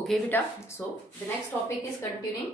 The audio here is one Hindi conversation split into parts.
ओके बेटा, so the next topic is continuing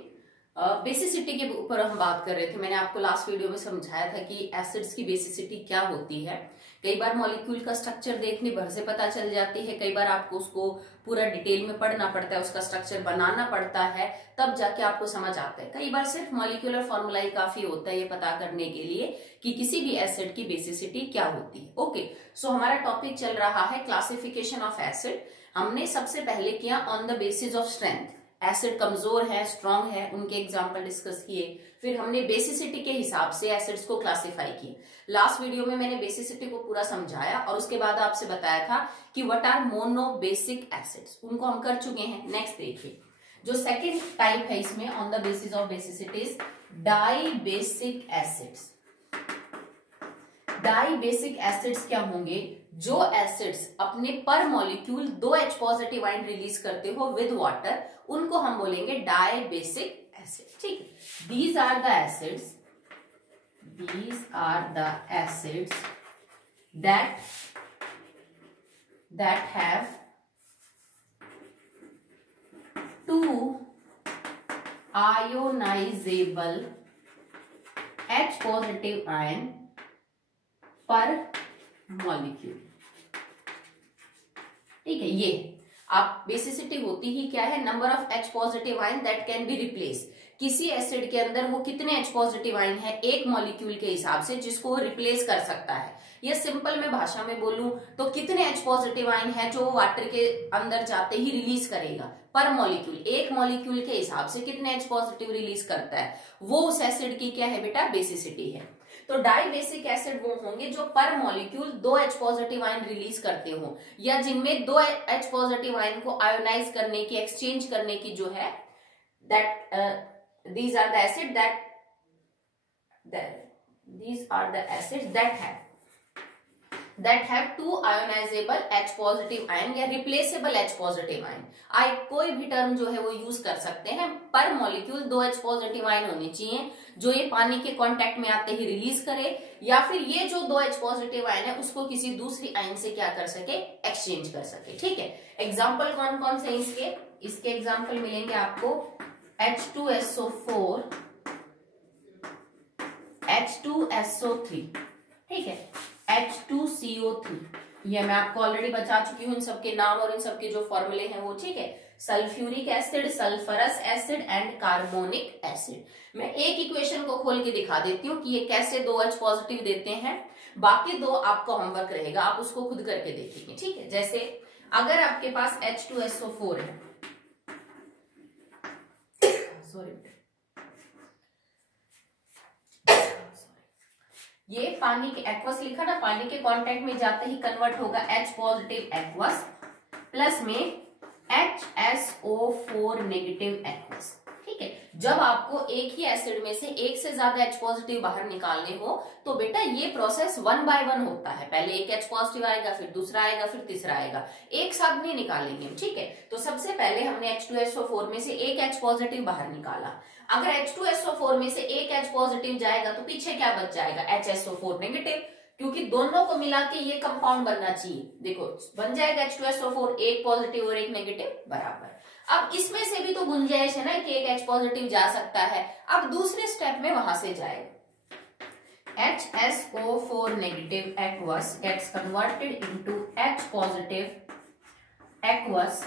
basicity के ऊपर हम बात कर रहे थे। मैंने आपको लास्ट वीडियो में समझाया था कि एसिड्स की बेसिसिटी क्या होती है। कई बार मॉलिक्यूल का स्ट्रक्चर देखने भर से पता चल जाती है, कई बार आपको उसको पूरा डिटेल में पढ़ना पड़ता है, उसका स्ट्रक्चर बनाना पड़ता है, तब जाके आपको समझ आता है। कई बार सिर्फ मॉलिक्यूलर फॉर्मूला ही काफी होता है ये पता करने के लिए कि किसी भी एसिड की बेसिसिटी क्या होती है। ओके, सो हमारा टॉपिक चल रहा है क्लासिफिकेशन ऑफ एसिड। हमने सबसे पहले किया on the basis of strength, acid कमजोर है स्ट्रांग है उनके एग्जाम्पल डिस्कस किए। फिर हमने बेसिसिटी के हिसाब से एसिड्स को क्लासिफाई किए। लास्ट वीडियो में मैंने बेसिसिटी को पूरा समझाया और उसके बाद आपसे बताया था कि what are monobasic acids, उनको हम कर चुके हैं। नेक्स्ट देखिए, जो सेकेंड टाइप है इसमें on the basis of basicity is dibasic acids. Dibasic acids क्या होंगे? जो एसिड्स अपने पर molecule 2H positive ion release करते हो विद वाटर, उनको हम बोलेंगे डाई बेसिक एसिड। ठीक है, these are the acids that have two ionizable H positive ion per molecule. ठीक है, ये आप बेसिसिटी होती ही क्या है? Number of H positive ion that can be replace. किसी एसिड के अंदर वो कितने H पॉजिटिव आयन है एक मॉलिक्यूल के हिसाब से जिसको वो रिप्लेस कर सकता है। या सिंपल में भाषा में बोलूं तो कितने H पॉजिटिव आयन है जो वाटर के अंदर जाते ही रिलीज करेगा पर मॉलिक्यूल। एक मॉलिक्यूल के हिसाब से कितने H पॉजिटिव रिलीज करता है, वो उस एसिड की क्या है बेटा? बेसिसिटी है। तो डाई बेसिक एसिड वो होंगे जो पर molecule 2H positive ion release करते हो या जिनमें 2H पॉजिटिव आयन को आयोनाइज करने की, एक्सचेंज करने की जो है these are the acids that have two ionizable H positive ion या रिप्लेसेबल H पॉजिटिव आयन। कोई भी टर्म जो है वो यूज कर सकते हैं। पर मॉलिक्यूल 2H पॉजिटिव आयन होने चाहिए जो ये पानी के कांटेक्ट में आते ही रिलीज करे, या फिर ये जो 2H पॉजिटिव आयन है उसको किसी दूसरी आयन से क्या कर सके? एक्सचेंज कर सके। ठीक है, एग्जाम्पल कौन कौन से इसके एग्जाम्पल मिलेंगे आपको। H2SO4, H2SO3, ठीक है, H2CO3, ये मैं आपको ऑलरेडी बता चुकी हूँ इन सबके नाम और इन सबके जो फॉर्मूले हैं वो। ठीक है, sulphuric acid, sulphurous acid and carbonic acid. मैं एक इक्वेशन को खोल के दिखा देती हूँ कि ये कैसे 2H पॉजिटिव देते हैं। बाकी दो आपको होमवर्क रहेगा, आप उसको खुद करके देखेंगे। ठीक है, जैसे अगर आपके पास H2SO4 है, ये पानी के एक्वस लिखा ना, पानी के कांटेक्ट में जाते ही कन्वर्ट होगा H पॉजिटिव एक्वस प्लस में HSO4 नेगेटिव एक्वस। ठीक है, जब आपको एक ही एसिड में से एक से ज्यादा H पॉजिटिव बाहर निकालने हो तो बेटा ये प्रोसेस 1 by 1 होता है। पहले एक H पॉजिटिव आएगा, फिर दूसरा आएगा, फिर तीसरा आएगा, एक साथ नहीं निकालेंगे। ठीक है, तो सबसे पहले हमने H2SO4 में से एक H पॉजिटिव बाहर निकाला। अगर H2SO4 में से एक H पॉजिटिव जाएगा तो पीछे क्या बच जाएगा? HSO4 नेगेटिव, क्योंकि दोनों को मिला के ये कंपाउंड बनना चाहिए। देखो बन जाएगा H2SO4, एक पॉजिटिव और एक नेगेटिव बराबर। अब इसमें से भी तो गुंजाइश है ना कि एक H पॉजिटिव जा सकता है। अब दूसरे स्टेप में वहां से जाएगा HSO4 negative aqueous gets converted into H positive aqueous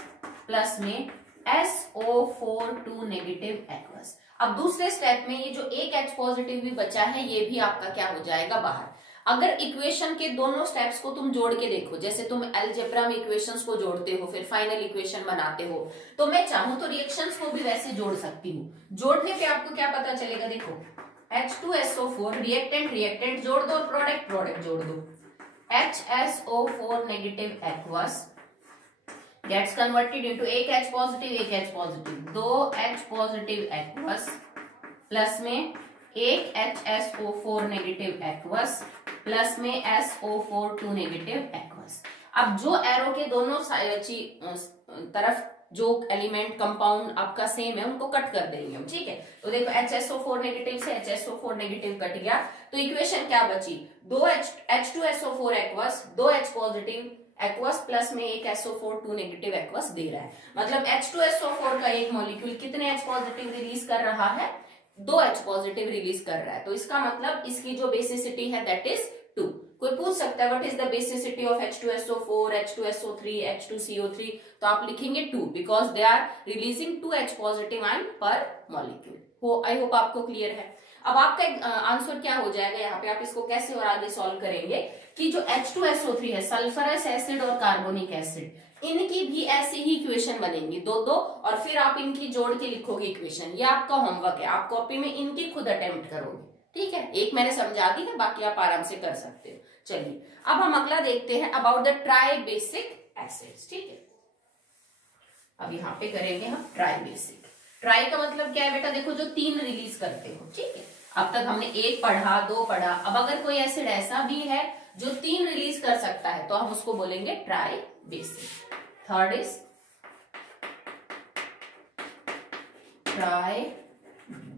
plus में SO4 नेगेटिव एक्वस। अब दूसरे स्टेप में ये जो एक H पॉजिटिव भी बचा है ये भी आपका क्या हो जाएगा? बाहर। अगर इक्वेशन के दोनों स्टेप्स को तुम जोड़ के देखो, जैसे तुम अलजेब्रा में इक्वेशंस को जोड़ते हो फिर फाइनल इक्वेशन बनाते हो, तो मैं चाहूं तो रिएक्शंस को भी वैसे जोड़ सकती हूँ। जोड़ने पे आपको क्या पता चलेगा? देखो H2SO4 रिएक्टेंट जोड़ दो और प्रोडक्ट जोड़ दो। HSO4 negative aqueous gets converted into एक H positive, 2H positive aqueous plus में एक HSO4 नेगेटिव एक्वस प्लस में SO4 नेगेटिव एक्वस। अब जो एरो के दोनों तरफ जो एलिमेंट कंपाउंड आपका सेम है उनको कट कर देंगे हम। ठीक है, तो देखो HSO4 नेगेटिव से HSO4 नेगेटिव कट गया तो इक्वेशन क्या बची? 2H2SO4 aqueous, 2H positive aqueous plus में एक SO4 2 नेगेटिव एक्वस दे रहा है। मतलब H2SO4 का एक मॉलिक्यूल कितने H पॉजिटिव रिलीज कर रहा है, 2 H पॉजिटिव रिलीज कर रहा है। तो इसका मतलब इसकी जो बेसिसिटी है दैट इज 2। कोई पूछ सकता है what is the basicity of H2SO4, H2SO3, H2CO3, तो आप लिखेंगे 2 because they are releasing 2 H positive ion per molecule. हो आई होप आपको क्लियर है। अब आपका आंसर क्या हो जाएगा यहाँ पे, आप इसको कैसे और आगे सॉल्व करेंगे कि जो H2SO3 है, सल्फरस एसिड और कार्बोनिक एसिड, इनकी भी ऐसे ही इक्वेशन बनेंगी दो दो, और फिर आप इनकी जोड़ के लिखोगे इक्वेशन। ये आपका होमवर्क है, आप कॉपी में इनकी खुद अटेम्प्ट करोगे, ठीक है। एक मैंने समझा दी है, बाकी आप आराम से कर सकते हो। चलिए अब हम अगला देखते हैं about the try basic acids, ठीक है। अब यहाँ पे करेंगे हम ट्राई बेसिक। ट्राई का मतलब क्या है बेटा, देखो जो 3 रिलीज करते हो, ठीक है। अब तक हमने 1 पढ़ा, 2 पढ़ा, अब अगर कोई एसिड ऐसा भी है जो 3 रिलीज कर सकता है तो हम उसको बोलेंगे try basic. Third is try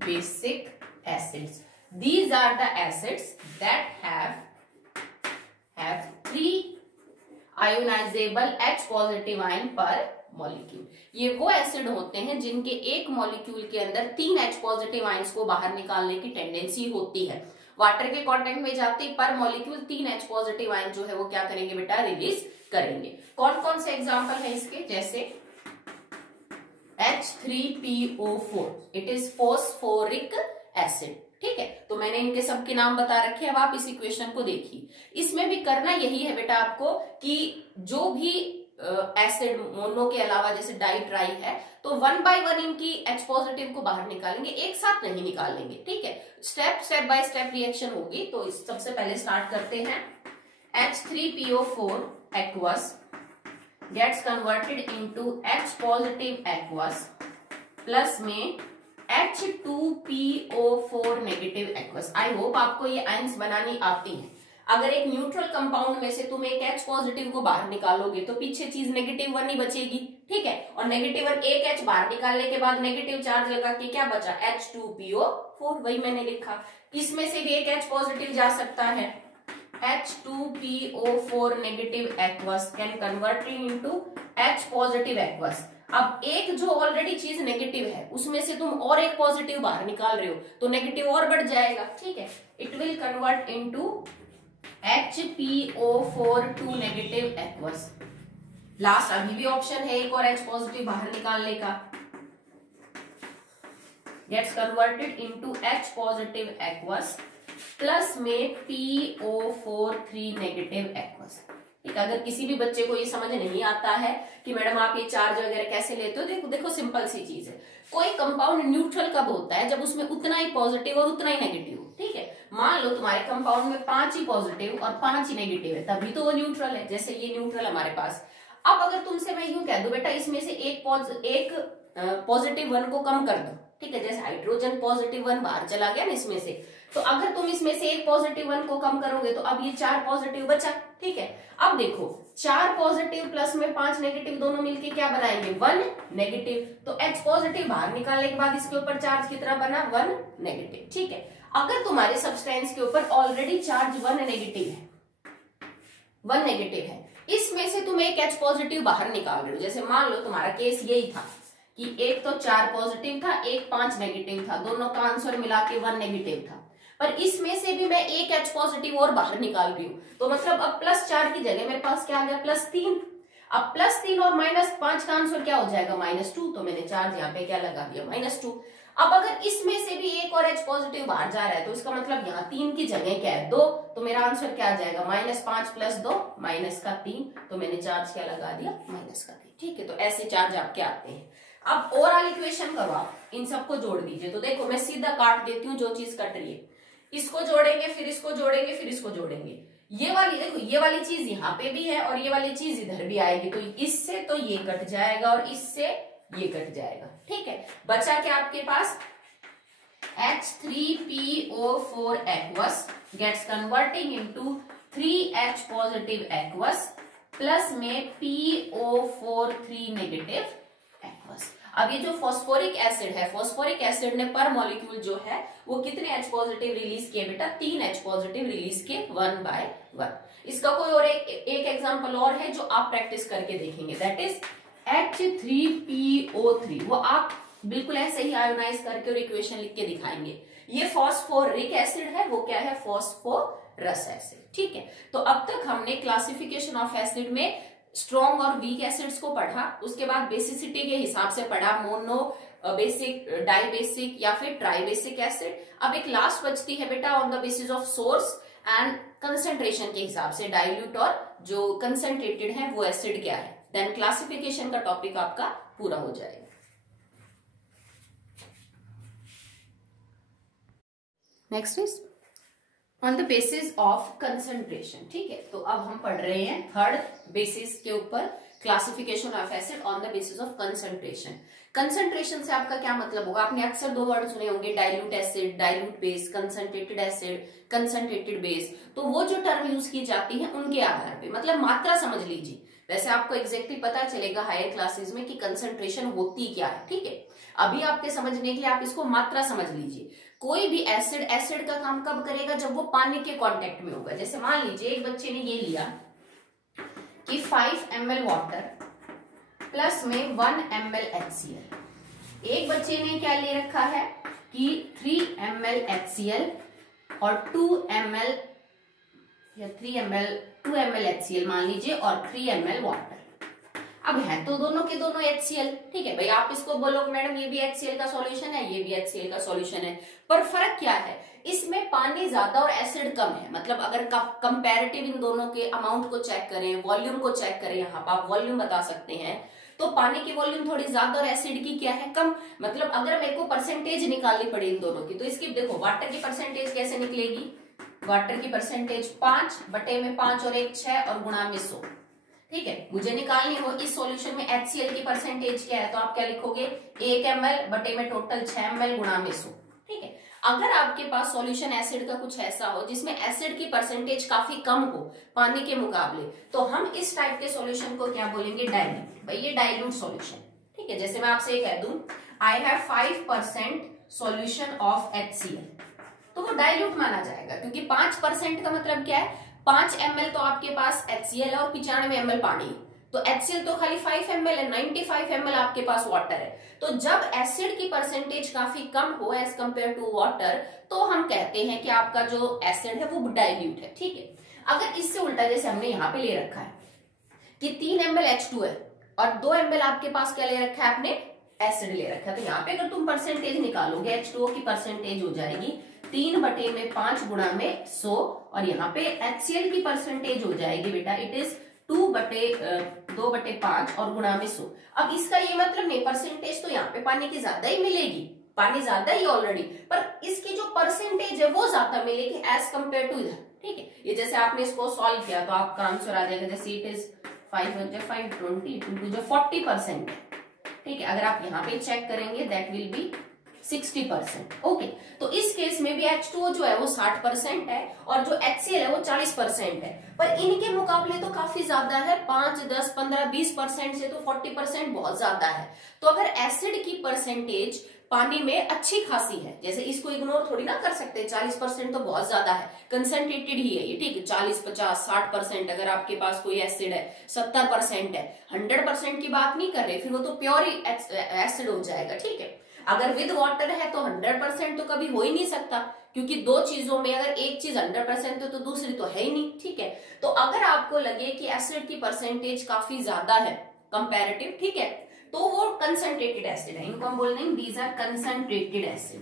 basic acids. These are the acids that have 3 ionizable H positive ion per molecule। ये वो एसिड होते हैं जिनके एक मॉलिक्यूल के अंदर 3 H पॉजिटिव आयंस को बाहर निकालने की टेंडेंसी होती है। वाटर के कांटेक्ट में जाते ही पर मॉलिक्यूल 3 H पॉजिटिव आयन जो है वो क्या करेंगे बेटा, रिलीज करेंगे। कौन कौन से एग्जाम्पल है इसके, जैसे H3PO4, it is phosphoric acid, ठीक है। तो मैंने इनके सबके नाम बता रखे हैं, अब आप इस इक्वेशन को देखिए। इसमें भी करना यही है बेटा आपको कि जो भी एसिड मोनो के अलावा जैसे डाई ट्राई है तो 1 बाय 1 इनकी H पॉजिटिव को बाहर निकालेंगे, एक साथ नहीं निकालेंगे, ठीक है। स्टेप बाय स्टेप रिएक्शन होगी। तो सबसे पहले स्टार्ट करते हैं। H3PO4 aqueous gets converted into H positive aqueous plus में H2PO4 negative aqueous. I hope आपको ये आयंस बनानी आती है। अगर एक न्यूट्रल कंपाउंड में से तुम एक H पॉजिटिव को बाहर निकालोगे तो पीछे चीज नेगेटिव 1 ही बचेगी, ठीक है। और नेगेटिव 1 एक H बाहर निकालने के बाद नेगेटिव चार्ज लगा के क्या बचा, H2PO4, वही मैंने लिखा। इसमें से भी एक H पॉजिटिव जा सकता है, H2PO4 negative aqueous can converting into H positive aqueous. अब एक जो ऑलरेडी चीज नेगेटिव है उसमें से तुम और एक पॉजिटिव बाहर निकाल रहे हो तो नेगेटिव और बढ़ जाएगा, ठीक है। It will convert into HPO4 2 negative aqueous. Last अभी भी ऑप्शन है एक और H पॉजिटिव बाहर निकालने का, gets converted into H positive aqueous plus में PO4 3 नेगेटिव एक्वस। ठीक, अगर किसी भी बच्चे को ये समझ नहीं आता है कि मैडम आप ये चार्ज वगैरह कैसे लेते हो, देखो सिंपल सी चीज है। कोई कंपाउंड न्यूट्रल कब होता है, जब उसमें उतना ही पॉजिटिव और उतना ही नेगेटिव हो, ठीक है। मान लो तुम्हारे कंपाउंड में 5 ही पॉजिटिव और 5 ही नेगेटिव है, तभी तो वो न्यूट्रल है। जैसे ये न्यूट्रल हमारे पास। अब अगर तुमसे मैं यूं कह दूं बेटा इसमें से एक पॉजिटिव 1 को कम कर दो, ठीक है। जैसे हाइड्रोजन पॉजिटिव 1 बाहर चला गया ना इसमें से, तो अगर तुम इसमें से एक पॉजिटिव 1 को कम करोगे तो अब ये 4 पॉजिटिव बचा, ठीक है। अब देखो 4 पॉजिटिव प्लस में 5 नेगेटिव दोनों मिलके क्या बनाएंगे, 1 नेगेटिव। तो H पॉजिटिव बाहर निकालने के बाद इसके ऊपर चार्ज कितना बना, 1 नेगेटिव, ठीक है। अगर तुम्हारे सब्सटेंस के ऊपर ऑलरेडी चार्ज 1 नेगेटिव है, 1 नेगेटिव है, इसमें से तुम एक H पॉजिटिव बाहर निकाल रहे हो। जैसे मान लो तुम्हारा केस यही था कि एक तो 4 पॉजिटिव था, एक 5 नेगेटिव था, दोनों का आंसर मिला के 1 नेगेटिव था, पर इसमें से भी मैं एक H पॉजिटिव और बाहर निकाल रही हूँ। तो मतलब अब +4 की जगह मेरे पास क्या आ गया, +3। अब +3 और -5 का आंसर क्या हो जाएगा, -2। तो मैंने चार्ज यहाँ पे क्या लगा दिया, -2। अब अगर इसमें से भी एक और H पॉजिटिव बाहर जा रहा है तो इसका मतलब यहाँ 3 की जगह क्या है, 2। तो मेरा आंसर क्या आ जाएगा, -5 + 2 -3। तो मैंने चार्ज क्या लगा दिया, -3, ठीक है। तो ऐसे चार्ज आपके आते हैं। अब ओवरऑल इक्वेशन करो, आप इन सबको जोड़ दीजिए। तो देखो मैं सीधा काट देती हूँ जो चीज कट रही है, इसको जोड़ेंगे फिर इसको जोड़ेंगे फिर इसको जोड़ेंगे। ये वाली देखो, ये वाली चीज यहाँ पे भी है और ये वाली चीज इधर भी आएगी, तो इससे तो ये कट जाएगा और इससे ये कट जाएगा, ठीक है। बचा क्या आपके पास, H3PO4 aqueous gets converting into 3H positive aqueous plus में PO4 3 नेगेटिव aqueous। अब ये जो फॉस्फोरिक एसिड है, फॉस्फोरिक एसिड ने पर मॉलिक्यूल जो है वो कितने H पॉजिटिव रिलीज किए बेटा, 3 H पॉजिटिव रिलीज किए 1 बाय 1। इसका कोई और एक एग्जांपल और है जो आप प्रैक्टिस करके देखेंगे, दैट इज H3PO3। वो आप बिल्कुल ऐसे ही आयोनाइज करके और इक्वेशन लिख के दिखाएंगे। ये फॉस्फोरिक एसिड है, वो क्या है, फॉस्फोरस एसिड। ठीक है, तो अब तक हमने क्लासिफिकेशन ऑफ एसिड में स्ट्रॉन्ग और वीक एसिड्स को पढ़ा, उसके बाद बेसिसिटी के हिसाब से पढ़ा मोनो बेसिक, डाई बेसिक या फिर ट्राई बेसिक एसिड। अब एक लास्ट बचती है बेटा on the basis of source and concentration के हिसाब से डाइल्यूट और जो कंसंट्रेटेड है वो एसिड क्या है। देन क्लासिफिकेशन का टॉपिक आपका पूरा हो जाएगा। Next is on the basis of concentration. ठीक है, तो अब हम पढ़ रहे हैं थर्ड बेसिस के ऊपर, classification of acid on the basis of concentration. Concentration से आपका क्या मतलब होगा, आपने अक्सर दो वर्ड सुने होंगे, dilute acid, dilute base, concentrated acid, concentrated base. तो वो जो टर्म यूज की जाती है उनके आधार पे, मतलब मात्रा समझ लीजिए। वैसे आपको एग्जैक्टली पता चलेगा हायर क्लासेस में कि कंसंट्रेशन होती क्या है। ठीक है, अभी आपके समझने के लिए आप इसको मात्रा समझ लीजिए। कोई भी एसिड का काम कब करेगा, जब वो पानी के कांटेक्ट में होगा। जैसे मान लीजिए एक बच्चे ने ये लिया कि 5 ml वाटर प्लस में 1 ml HCl। एक बच्चे ने क्या ले रखा है कि 3 ml HCl और 2 ml या 2 ml HCl मान लीजिए और 3 ml वाटर। अब है तो दोनों के दोनों HCl। ठीक है भाई, आप इसको बोलो मैडम ये भी HCl का सॉल्यूशन है, ये भी HCl का सॉल्यूशन है, पर फर्क क्या है, इसमें पानी ज्यादा और एसिड कम है। मतलब अगर कंपैरेटिव इन दोनों के अमाउंट को चेक करें, वॉल्यूम को चेक करें, यहाँ पर आप वॉल्यूम बता सकते हैं, तो पानी की वॉल्यूम थोड़ी ज्यादा और एसिड की क्या है, कम। मतलब अगर मेरे को परसेंटेज निकालनी पड़े इन दोनों की, तो इसकी देखो वाटर की परसेंटेज कैसे निकलेगी, वाटर की परसेंटेज 5/5 और 1 6 और गुणा में 100। ठीक है, मुझे निकालनी हो इस सॉल्यूशन में HCl की परसेंटेज क्या है, तो आप क्या लिखोगे 1 ml बटे में टोटल 6 ml गुणा में 100। ठीक है, अगर आपके पास सॉल्यूशन एसिड का कुछ ऐसा हो जिसमें एसिड की परसेंटेज काफी कम हो पानी के मुकाबले, तो हम इस टाइप के सॉल्यूशन को क्या बोलेंगे, डाइल्यूट। भाई ये डाइल्यूट सॉल्यूशन। ठीक है, जैसे मैं आपसे ये कह दूं I have 5% solution of HCl, तो वो डाइल्यूट माना जाएगा, क्योंकि 5% का मतलब क्या है, 5 ml तो आपके पास HCl है और 95 ml पानी, तो HCl तो खाली 5 ml है, 95 ml आपके पास वाटर है। तो जब एसिड की परसेंटेज काफी कम हो एज कंपेयर टू वाटर, तो हम कहते हैं कि आपका जो एसिड है वो डाइल्यूट है। ठीक है, अगर इससे उल्टा, जैसे हमने यहाँ पे ले रखा है कि 3 ml H2 है और 2 ml आपके पास क्या ले रखा है, आपने एसिड ले रखा है, तो यहाँ पे अगर तुम परसेंटेज निकालोगे H2O की परसेंटेज हो जाएगी 3/5 गुणा में 100 और यहाँ पे HCl की परसेंटेज हो जाएगी बेटा इट इज 2/5 और गुणा में 100। अब इसका ये मतलब नहीं, परसेंटेज तो यहाँ पे पानी की ज्यादा ही मिलेगी, पानी ज्यादा ही ऑलरेडी, पर इसकी जो परसेंटेज है वो ज्यादा मिलेगी एज कंपेयर टू इधर। ठीक है, ये जैसे आपने इसको सॉल्व किया तो आपका आंसर आ जाएगा, जैसे इट इज 5 जो 40% है। ठीक है, अगर आप यहाँ पे चेक करेंगे दैट विल बी 60%। ओके, तो इस केस में भी H2O जो है वो 60% है और जो HCl है वो 40% है, पर इनके मुकाबले तो काफी ज्यादा है, 5 10 15 20% से तो 40% बहुत ज्यादा है। तो अगर एसिड की परसेंटेज पानी में अच्छी खासी है, जैसे इसको इग्नोर थोड़ी ना कर सकते, 40% तो बहुत ज्यादा है, कंसंट्रेटेड ही है ये। ठीक है, 40 50 60% अगर आपके पास कोई एसिड है, 70% है, 100% की बात नहीं कर रहे, फिर वो तो प्योर एसिड हो जाएगा। ठीक है, अगर विद वाटर है तो 100% तो कभी हो ही नहीं सकता, क्योंकि दो चीजों में अगर एक चीज 100% है तो दूसरी तो है ही नहीं। ठीक है, तो अगर आपको लगे कि एसिड की परसेंटेज काफी ज्यादा है कंपैरेटिव, ठीक है, तो वो कंसंट्रेटेड एसिड है, इनको हम बोल देंगे दीज आर कंसंट्रेटेड एसिड।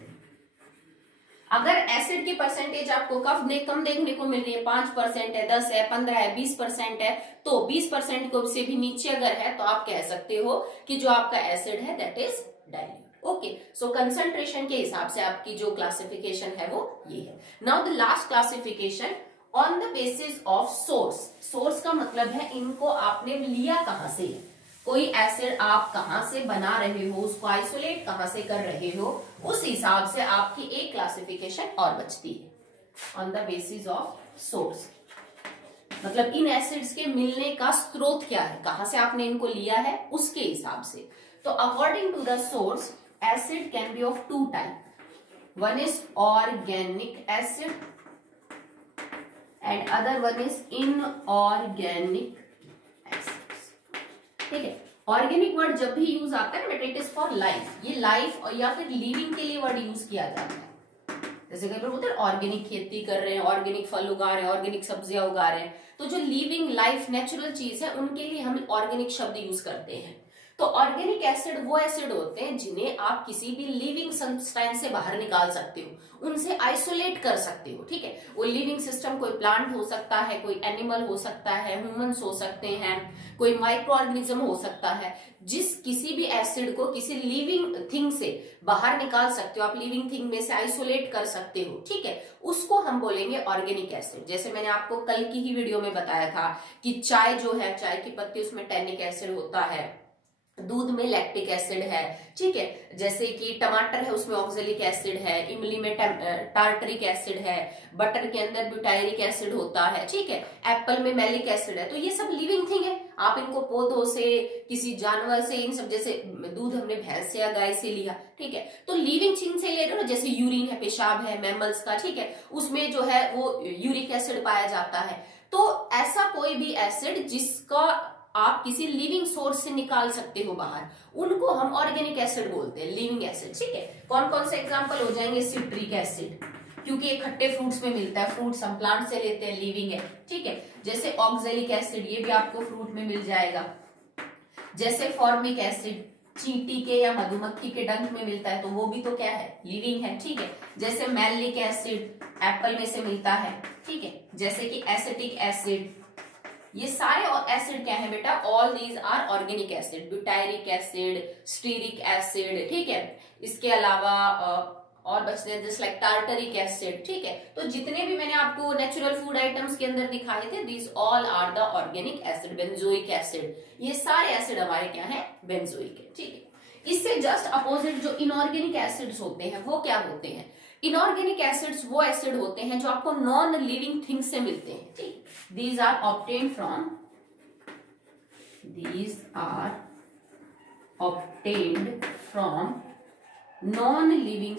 अगर एसिड की परसेंटेज आपको कम देखने को मिल रही है, 5% है, 10 है, 15 है, 20% है, तो 20% को से भी नीचे अगर है तो आप कह सकते हो कि जो आपका एसिड है that is dilute. Okay, so concentration के हिसाब से आपकी जो क्लासिफिकेशन है वो ये है। Now the last classification on the basis of source. Source का मतलब है इनको आपने लिया कहां से है, कोई एसिड आप कहां से बना रहे हो, उसको आइसोलेट कहां से कर रहे हो, उस हिसाब से आपकी एक क्लासिफिकेशन और बचती है on the basis of source. मतलब इन एसिड्स के मिलने का स्रोत क्या है, कहां से आपने इनको लिया है, उसके हिसाब से। तो according to the source acid can be of two type. One is organic acid and other one is inorganic acids. ठीक है, ऑर्गेनिक वर्ड जब भी यूज आता है बेटा इट इज फॉर लाइफ, ये लाइफ या फिर लिविंग के लिए वर्ड यूज किया जाता है। जैसे कई लोग बोलते हैं ऑर्गेनिक खेती कर रहे हैं, ऑर्गेनिक फल उगा रहे हैं, ऑर्गेनिक सब्जियां उगा रहे हैं, तो जो लिविंग लाइफ नेचुरल चीज है उनके लिए हम ऑर्गेनिक शब्द यूज करते हैं। तो ऑर्गेनिक एसिड वो एसिड होते हैं जिन्हें आप किसी भी लिविंग सब्सटेंस से बाहर निकाल सकते हो, उनसे आइसोलेट कर सकते हो। ठीक है, वो लिविंग सिस्टम कोई प्लांट हो सकता है, कोई एनिमल हो सकता है, ह्यूमंस हो सकते हैं, कोई माइक्रो ऑर्गेनिज्म हो सकता है, जिस किसी भी एसिड को किसी लिविंग थिंग से बाहर निकाल सकते हो, आप लिविंग थिंग में से आइसोलेट कर सकते हो। ठीक है, उसको हम बोलेंगे ऑर्गेनिक एसिड। जैसे मैंने आपको कल की ही वीडियो में बताया था कि चाय जो है, चाय की पत्ती उसमें टैनिक एसिड होता है, दूध में लैक्टिक एसिड है। ठीक है, जैसे कि टमाटर है उसमें ऑक्जेलिक एसिड है, इमली में टार्टरिक एसिड है, बटर के अंदर ब्यूटायरिक एसिड होता है। ठीक है, एप्पल में मैलिक एसिड है। तो ये सब लिविंग थिंग है, आप इनको पौधों से, किसी जानवर से, इन सब, जैसे दूध हमने भैंस से या गाय से लिया। ठीक है, तो लिविंग थिंग से ले रहे हो ना, जैसे यूरिन है, पेशाब है मैमल्स का। ठीक है, उसमें जो है वो यूरिक एसिड पाया जाता है। तो ऐसा कोई भी एसिड जिसका आप किसी लिविंग सोर्स से निकाल सकते हो बाहर, उनको हम ऑर्गेनिक एसिड बोलते हैं, लिविंग एसिड। ठीक है, कौन कौन से एग्जांपल हो जाएंगे? सिट्रिक एसिड, क्योंकि ये खट्टे फ्रूट्स में मिलता है, फ्रूट्स हम प्लांट से लेते हैं, लिविंग है। ठीक है, जैसे ऑक्जेलिक एसिड, ये भी आपको फ्रूट में मिल जाएगा। जैसे फॉर्मिक एसिड चींटी के या मधुमक्खी के डंक में मिलता है, तो वो भी तो क्या है? लिविंग है। ठीक है, जैसे मैलिक एसिड एप्पल में से मिलता है। ठीक है, जैसे कि एसिटिक एसिड, ये सारे एसिड क्या है बेटा? All these are organic acid. Butyric acid, stearic acid. ठीक है, इसके अलावा और बचते हैं जस्ट लाइक टार्टरिक एसिड। ठीक है, तो जितने भी मैंने आपको नेचुरल फूड आइटम्स के अंदर दिखाए थे, these all are the organic acid. Benzoic acid, ये सारे एसिड हमारे क्या है? बेंजोइक है। ठीक है, इससे जस्ट अपोजिट जो इनऑर्गेनिक एसिड्स होते हैं वो क्या होते हैं? इनऑर्गेनिक एसिड्स वो एसिड होते हैं जो आपको नॉन लिविंग थिंग्स से मिलते हैं। ठीक, these are obtained from non living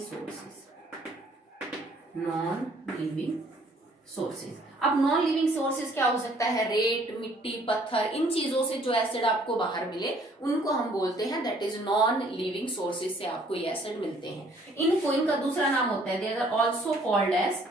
sources. अब नॉन लिविंग सोर्सेज क्या हो सकता है? रेत, मिट्टी, पत्थर, इन चीजों से जो एसिड आपको बाहर मिले उनको हम बोलते हैं that is non living sources से आपको ये एसिड मिलते हैं। इनका दूसरा नाम होता है, they are also called as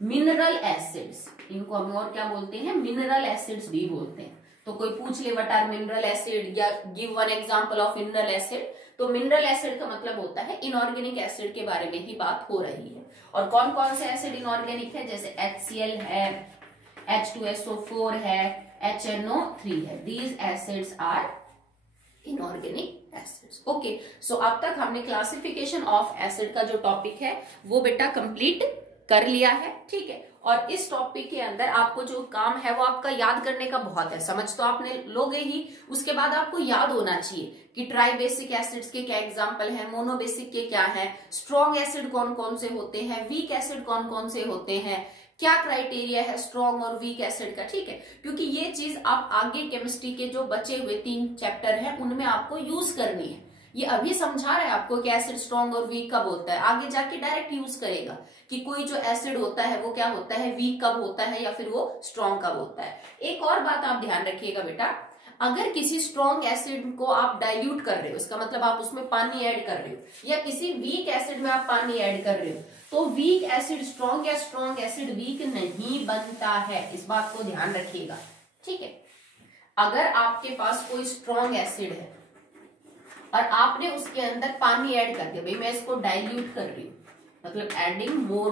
mineral acids. इनको हम और क्या बोलते हैं? मिनरल एसिड्स भी बोलते हैं। तो कोई पूछ ले व्हाट आर मिनरल एसिड या give one example of mineral acid, तो मिनरल एसिड का मतलब होता है इनऑर्गेनिक एसिड के बारे में ही बात हो रही है। और कौन कौन से एसिड इनऑर्गेनिक है? जैसे HCl है, H2SO4 है, HNO3 है। These acids are inorganic acids. Okay, so अब तक हमने क्लासिफिकेशन ऑफ एसिड का जो टॉपिक है वो बेटा कंप्लीट कर लिया है। ठीक है, और इस टॉपिक के अंदर आपको जो काम है वो आपका याद करने का बहुत है। समझ तो आपने लोगे ही, उसके बाद आपको याद होना चाहिए कि ट्राई बेसिक एसिड्स के क्या एग्जांपल हैं, मोनोबेसिक के क्या हैं, स्ट्रॉन्ग एसिड कौन कौन से होते हैं, वीक एसिड कौन कौन से होते हैं, क्या क्राइटेरिया है स्ट्रॉन्ग और वीक एसिड का। ठीक है, क्योंकि ये चीज आप आगे केमिस्ट्री के जो बचे हुए 3 चैप्टर हैं उनमें आपको यूज करनी है। ये अभी समझा रहा है आपको कि एसिड स्ट्रॉन्ग और वीक कब होता है, आगे जाके डायरेक्ट यूज करेगा कि कोई जो एसिड होता है वो क्या होता है, वीक कब होता है या फिर वो स्ट्रॉन्ग कब होता है। एक और बात आप ध्यान रखिएगा बेटा, अगर किसी स्ट्रॉन्ग एसिड को आप डाइल्यूट कर रहे हो, इसका मतलब आप उसमें पानी ऐड कर रहे हो, या किसी वीक एसिड में आप पानी ऐड कर रहे हो, तो वीक एसिड स्ट्रॉन्ग या स्ट्रॉन्ग एसिड वीक नहीं बनता है। इस बात को ध्यान रखिएगा। ठीक है, अगर आपके पास कोई स्ट्रॉन्ग एसिड है और आपने उसके अंदर पानी ऐड कर दिया, भाई मैं इसको डाइल्यूट कर रही हूं, मतलब एडिंग मोर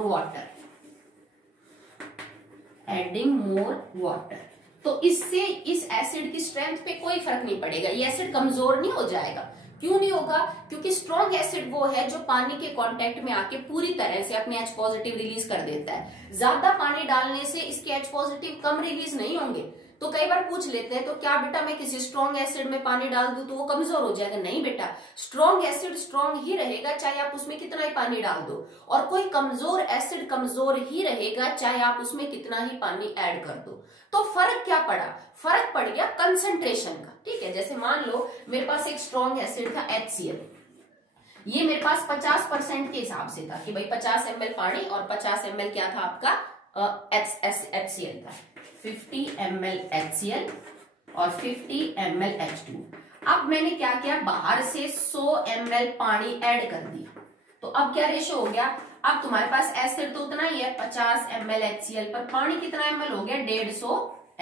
वाटर, तो इससे इस एसिड की स्ट्रेंथ पे कोई फर्क नहीं पड़ेगा, ये एसिड कमजोर नहीं हो जाएगा। क्यों नहीं होगा? क्योंकि स्ट्रॉन्ग एसिड वो है जो पानी के कांटेक्ट में आके पूरी तरह से अपने H पॉजिटिव रिलीज कर देता है। ज्यादा पानी डालने से इसके H पॉजिटिव कम रिलीज नहीं होंगे। तो कई बार पूछ लेते हैं तो क्या बेटा मैं किसी स्ट्रॉन्ग एसिड में पानी डाल दूं तो वो कमजोर हो जाएगा? नहीं बेटा, स्ट्रॉन्ग एसिड स्ट्रॉन्ग ही रहेगा चाहे आप उसमें कितना ही पानी डाल दो, और कोई कमजोर एसिड कमजोर ही रहेगा चाहे आप उसमें कितना ही पानी ऐड कर दो। तो फर्क क्या पड़ा? फर्क पड़ गया कंसंट्रेशन का। ठीक है, जैसे मान लो मेरे पास एक स्ट्रॉन्ग एसिड था HCl, ये मेरे पास 50% के हिसाब से था कि भाई 50 ml पानी और 50 ml क्या था आपका HCl था, 50 ml HCl और 50 ml H2। अब मैंने क्या किया, बाहर से 100 ml पानी ऐड कर दिया, तो अब क्या रेशो हो गया, अब तुम्हारे पास एसिड तो उतना ही है 50 ml HCl पर पानी कितना ml हो गया, 150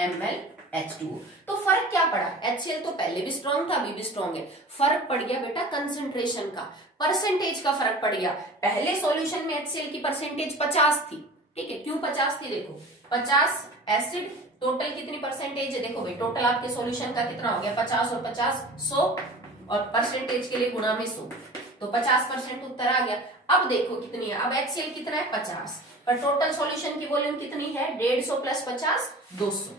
ml H2O। तो फर्क क्या पड़ा, HCl तो पहले भी स्ट्रॉन्ग था, अभी भी स्ट्रॉन्ग है, फर्क पड़ गया बेटा कंसंट्रेशन का, परसेंटेज का फर्क पड़ गया। पहले सॉल्यूशन में HCl की परसेंटेज 50 थी, ठीक है, क्यों 50 थी, देखो 50 एसिड, टोटल कितनी परसेंटेज है, देखो भाई टोटल आपके सॉल्यूशन का कितना हो गया, 50 और 50 100, और परसेंटेज के लिए गुणा में 100, तो 50% उत्तर आ गया। अब देखो कितनी है, अब HCl कितना है 50, पर टोटल सॉल्यूशन की वॉल्यूम कितनी है, 150 प्लस 50 200,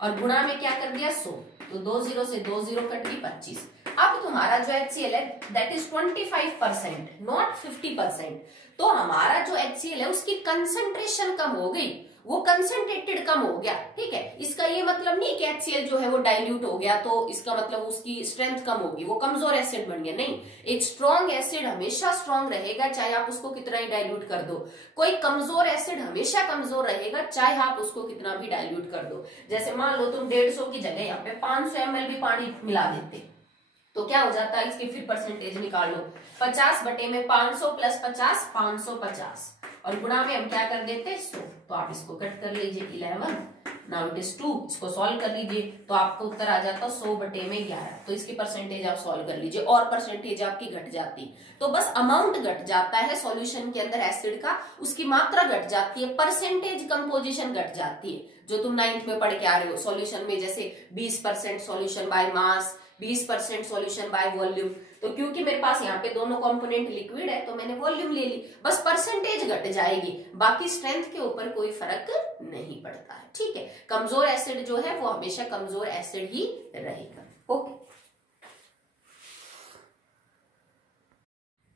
और गुणा में क्या कर दिया 100, तो 20 से 20 कट गई 25। अब तुम्हारा जो HCl है दैट इज 25%, नॉट 50%। तो हमारा जो HCl है उसकी कंसंट्रेशन कम हो गई, वो कंसंट्रेटेड कम हो गया, ठीक है। इसका ये मतलब नहीं कि HCl जो है वो डाइल्यूट हो गया तो इसका मतलब उसकी स्ट्रेंथ कम होगी, वो कमजोर एसिड बन गया, नहीं। एक स्ट्रॉन्ग एसिड हमेशा स्ट्रॉन्ग रहेगा, चाहे आप उसको कितना ही डाइल्यूट कर दो। कोई कमजोर एसिड हमेशा कमजोर रहेगा, चाहे आप उसको कितना भी डाइल्यूट कर दो। जैसे मान लो तुम 150 की जगह यहाँ पे 500 ml भी पानी मिला देते, तो क्या हो जाता है, इसकी फिर परसेंटेज निकाल लो, 50 बटे में 500 प्लस 50 550, और गुणा में हम क्या कर देते 100, तो आप इसको कट कर लीजिए 11, नाउ इट इज 2, इसको सॉल्व कर लीजिए तो आपको उत्तर आ जाता 100 बटे में 11, तो इसकी परसेंटेज आप सॉल्व कर लीजिए और परसेंटेज आपकी घट जाती। तो बस अमाउंट घट जाता है सॉल्यूशन के अंदर एसिड का, उसकी मात्रा घट जाती है, परसेंटेज कंपोजिशन घट जाती है, जो तुम 9th में पढ़ के आ रहे हो सॉल्यूशन में, जैसे 20% solution by mass, 20% solution by volume. तो क्योंकि मेरे पास यहाँ पे दोनों कंपोनेंट लिक्विड है तो मैंने वॉल्यूम ले ली, बस परसेंटेज घट जाएगी, बाकी स्ट्रेंथ के ऊपर कोई फर्क नहीं पड़ता है, ठीक है। कमजोर एसिड जो है वो हमेशा कमजोर एसिड ही रहेगा, okay.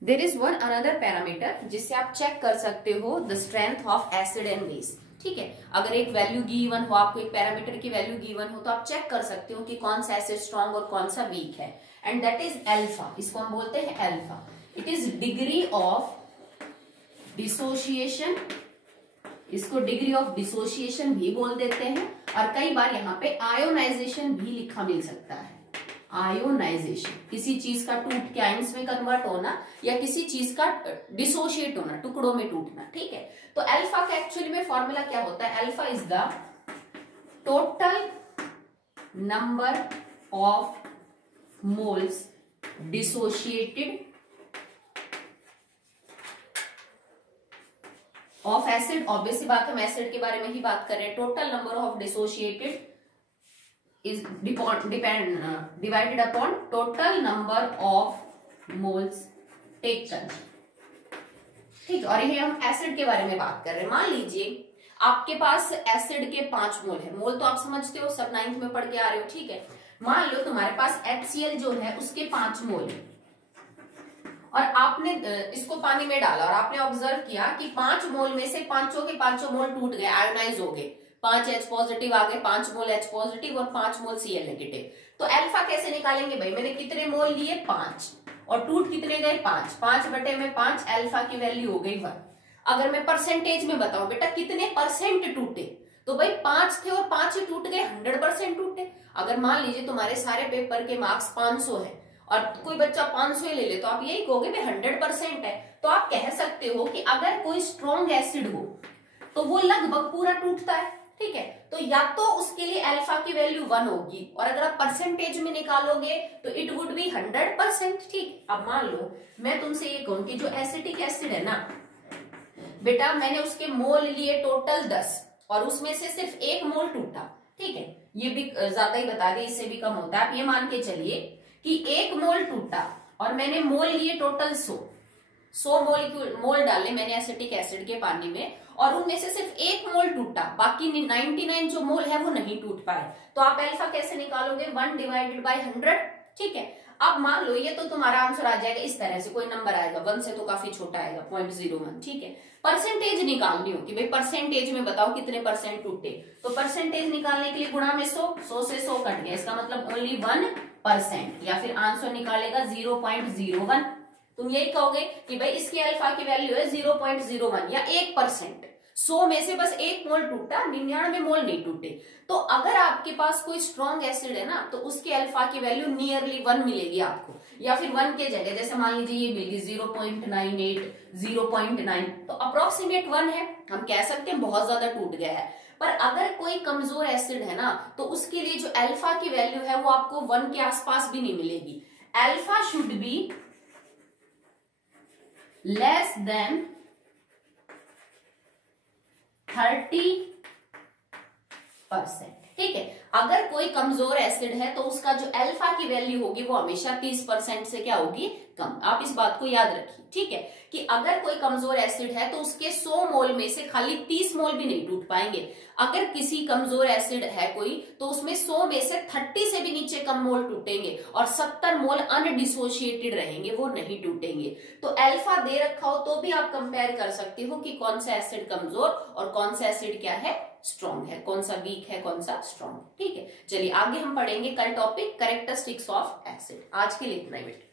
There is one another parameter जिससे आप चेक कर सकते हो the strength of acid and base, ठीक है। अगर एक वैल्यू गिवन हो, आपको एक पैरामीटर की वैल्यू गिवन हो, तो आप चेक कर सकते हो कि कौन सा एसिड स्ट्रॉन्ग और कौन सा वीक है, एंड दैट इज अल्फा, इसको हम बोलते हैं alpha. It is degree of dissociation, इसको डिग्री ऑफ डिसोसिएशन भी बोल देते हैं, और कई बार यहाँ पे आयोनाइजेशन भी लिखा मिल सकता है। आयोनाइजेशन, किसी चीज का टूट के आयंस में कन्वर्ट होना या किसी चीज का डिसोशिएट होना, टुकड़ों में टूटना, ठीक है। तो अल्फा का एक्चुअली में फॉर्मूला क्या होता है, alpha is the total number of moles dissociated of acid, obviously बात हम एसिड के बारे में ही बात कर रहे हैं, total number of dissociated is divided upon total number of moles taken, ठीक। और ये हम एसिड के बारे में बात कर रहे हैं। मान लीजिए आपके पास एसिड के 5 मोल है, मोल तो आप समझते हो, सब 9th में पढ़ के आ रहे हो, ठीक है। मान लो तुम्हारे पास HCl जो है उसके 5 मोल है, और आपने इसको पानी में डाला और आपने ऑब्जर्व किया कि 5 मोल में से पांचों के 5 मोल टूट गए, आयोनाइज हो गए, 5 H पॉजिटिव आ गए, 5 मोल H पॉजिटिव और 5 मोल Cl नेगेटिव। तो अल्फा कैसे निकालेंगे भाई, मैंने कितने मोल लिए 5, और टूट कितने गए 5, 5 बटे में 5, अल्फा की वैल्यू हो गई 1। अगर मैं परसेंटेज में बताऊं बेटा कितने परसेंट टूटे, तो भाई 5 थे और 5 ही टूट गए, 100% टूटे। अगर मान लीजिए तुम्हारे सारे पेपर के मार्क्स 500 है और कोई बच्चा 500 ले ले, तो आप यही कहोगे भाई 100% है। तो आप कह सकते हो कि अगर कोई स्ट्रॉन्ग एसिड हो तो वो लगभग पूरा टूटता है, ठीक है। तो या तो उसके लिए अल्फा की वैल्यू 1 होगी, और अगर आप परसेंटेज में निकालोगे तो इट वुड बी 100%, ठीक। अब मान लो मैं तुमसे ये कहूं कि जो एसिटिक एसिड है ना बेटा, मैंने उसके मोल लिए टोटल 10 और उसमें से सिर्फ 1 मोल टूटा, ठीक है। ये भी ज्यादा ही बता रही, इससे भी कम होता है। आप ये मान के चलिए कि 1 मोल टूटा और मैंने मोल लिए टोटल 100 मोल डाले मैंने एसिटिक एसिड के पानी में, और उनमें से सिर्फ 1 मोल टूटा, बाकी 99 जो मोल है वो नहीं टूट पाए। तो आप अल्फा कैसे निकालोगे, 1 डिवाइडेड बाय 100, ठीक है। अब मान लो ये तो तुम्हारा आंसर आ जाएगा इस तरह से, कोई नंबर आएगा 1 से तो काफी छोटा आएगा 0.01, ठीक है। परसेंटेज निकालनी हो कि भाई परसेंटेज में बताओ कितने परसेंट टूटे, तो परसेंटेज निकालने के लिए गुणा में 100 से 100 कट गया, इसका मतलब ओनली 1%, या फिर आंसर निकालेगा 0.01। तुम यही कहोगे कि भाई इसकी अल्फा की वैल्यू है 0.01 या 1%। 100 में से बस 1 मोल टूटा, 99 मोल नहीं टूटे। तो अगर आपके पास कोई स्ट्रॉन्ग एसिड है ना, तो उसके अल्फा की वैल्यू नियरली 1 मिलेगी आपको, या फिर 1 के जगह जैसे मान लीजिए ये मिल गई 0.98, 0.9, तो अप्रोक्सीमेट 1 है, हम कह सकते हैं बहुत ज्यादा टूट गया है। पर अगर कोई कमजोर एसिड है ना, तो उसके लिए जो अल्फा की वैल्यू है वो आपको 1 के आसपास भी नहीं मिलेगी। Alpha should be less than 30%। ठीक है, अगर कोई कमजोर एसिड है तो उसका जो अल्फा की वैल्यू होगी वो हमेशा 30% से क्या होगी, कम। आप इस बात को याद रखिए, ठीक है, कि अगर कोई कमजोर एसिड है तो उसके 100 मोल में से खाली 30 मोल भी नहीं टूट पाएंगे। अगर किसी कमजोर एसिड है कोई, तो उसमें 100 में से 30 से भी नीचे कम मोल टूटेंगे और 70 मोल अनडिसोशिएटेड रहेंगे, वो नहीं टूटेंगे। तो अल्फा दे रखा हो तो भी आप कंपेयर कर सकते हो कि कौन सा एसिड कमजोर और कौन सा एसिड क्या है, स्ट्रॉन्ग है, कौन सा वीक है, कौन सा स्ट्रॉन्ग। ठीक है, चलिए आगे हम पढ़ेंगे कल टॉपिक कैरेक्टरिस्टिक्स ऑफ एसिड। आज के लिए इतना ही।